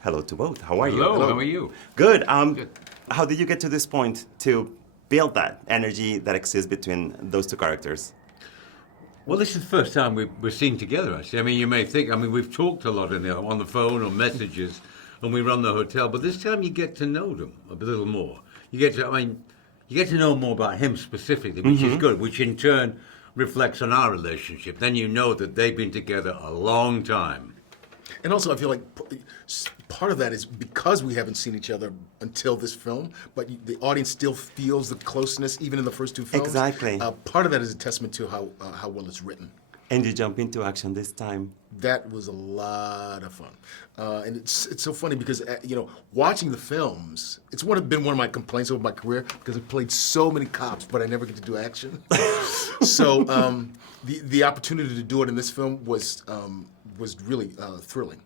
Hello to both. How are you? Hello, how are you? Good. Good. How did you get to this point to build that energy that exists between those two characters? Well, this is the first time we're seen together, actually. I mean, you may think, we've talked a lot on the phone or messages, and we run the hotel, but this time you get to know them a little more. You get to know more about him specifically, which is good, which in turn reflects on our relationship. Then you know that they've been together a long time. And also, I feel like part of that is because we haven't seen each other until this film, but the audience still feels the closeness, even in the first two films. Exactly. Part of that is a testament to how well it's written. And you jump into action this time. That was a lot of fun, and it's so funny because watching the films, it's been one of my complaints over my career because I've played so many cops, but I never get to do action. So the opportunity to do it in this film was really thrilling.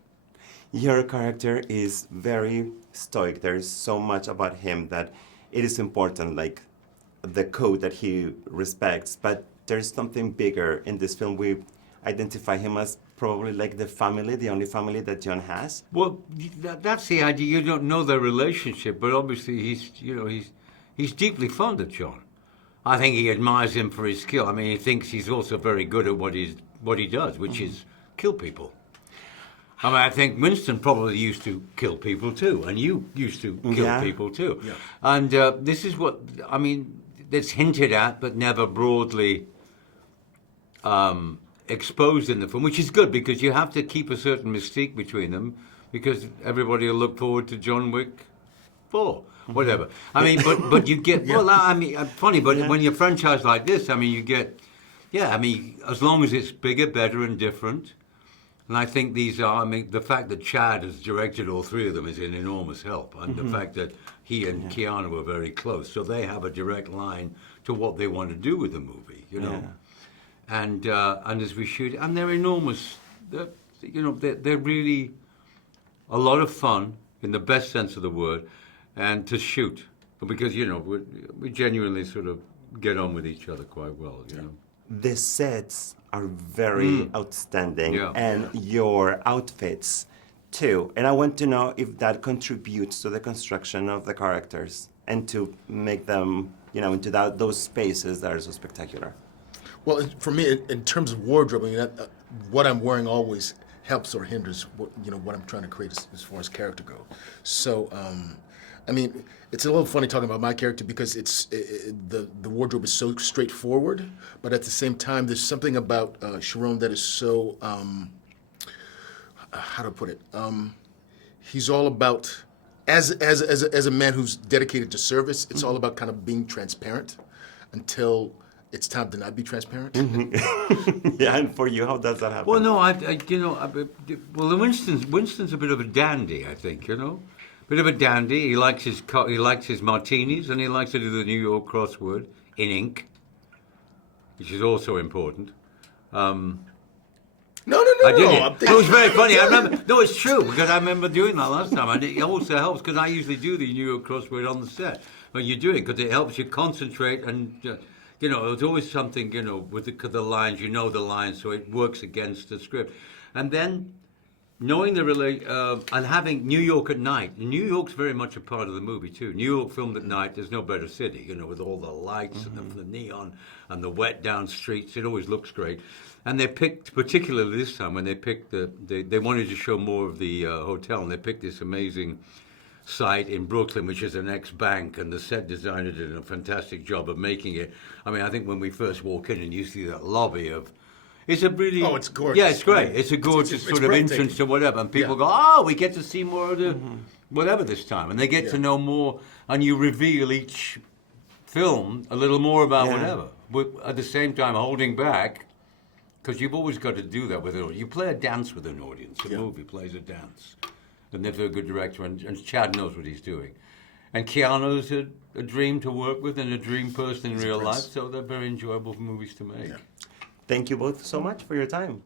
Your character is very stoic. There is so much about him that it is important, like the code that he respects. But there's something bigger in this film. We identify him as probably like the family, the only family that John has. Well, that's the idea. You don't know their relationship, but obviously he's deeply fond of John. I think he admires him for his skill. I mean, he thinks he's also very good at what he does, which is kill people. I mean, I think Winston probably used to kill people too, and you used to kill people too. Yeah. And this is what, it's hinted at, but never broadly exposed in the film, which is good because you have to keep a certain mystique between them because everybody will look forward to John Wick 4, whatever. I mean, but you get, funny, but when you're franchised like this, you get, as long as it's bigger, better, and different. And I think these are, the fact that Chad has directed all three of them is an enormous help. And the fact that he and Keanu are very close. So they have a direct line to what they want to do with the movie, you know. Yeah. And as we shoot, and they're enormous, they're really a lot of fun in the best sense of the word, and to shoot. Because, we genuinely sort of get on with each other quite well, you know. The sets are very outstanding, and your outfits too. And I want to know if that contributes to the construction of the characters and to make them, into those spaces that are so spectacular. Well, for me, in terms of wardrobe, what I'm wearing always helps or hinders what I'm trying to create as far as character go. So, it's a little funny talking about my character because the wardrobe is so straightforward, but at the same time, there's something about Sharon that is so, how to put it? He's all about, as a man who's dedicated to service, it's all about kind of being transparent until it's time to not be transparent. Yeah, and for you, how does that happen? Well, no, Winston's a bit of a dandy, I think, Bit of a dandy. He likes his martinis, and he likes to do the New York crossword in ink, which is also important. No. I did it. It was very funny. I remember. No, it's true because I remember doing that last time. And it also helps because I usually do the New York crossword on the set. But you do it because it helps you concentrate and. It's always something, with the lines, the lines, so it works against the script. And then knowing and having New York at night. New York's very much a part of the movie, too. New York filmed at night, there's no better city, with all the lights and the neon and the wet down streets. It always looks great. And they picked, particularly this time, when they picked they wanted to show more of the hotel, and they picked this amazing site in Brooklyn, which is an ex-bank, and the set designer did a fantastic job of making it. I think when we first walk in and you see that lobby it's a really... Oh, it's gorgeous. Yeah, it's great. It's a gorgeous sort of entrance to whatever. And people go, we get to see more of the whatever this time. And they get to know more, and you reveal each film a little more about whatever. But at the same time, holding back, because you've always got to do that with an audience. You play a dance with an audience. A movie plays a dance. And they're a good director, and Chad knows what he's doing. And Keanu's a dream to work with and a dream person in real life, so they're very enjoyable movies to make. Thank you both so much for your time.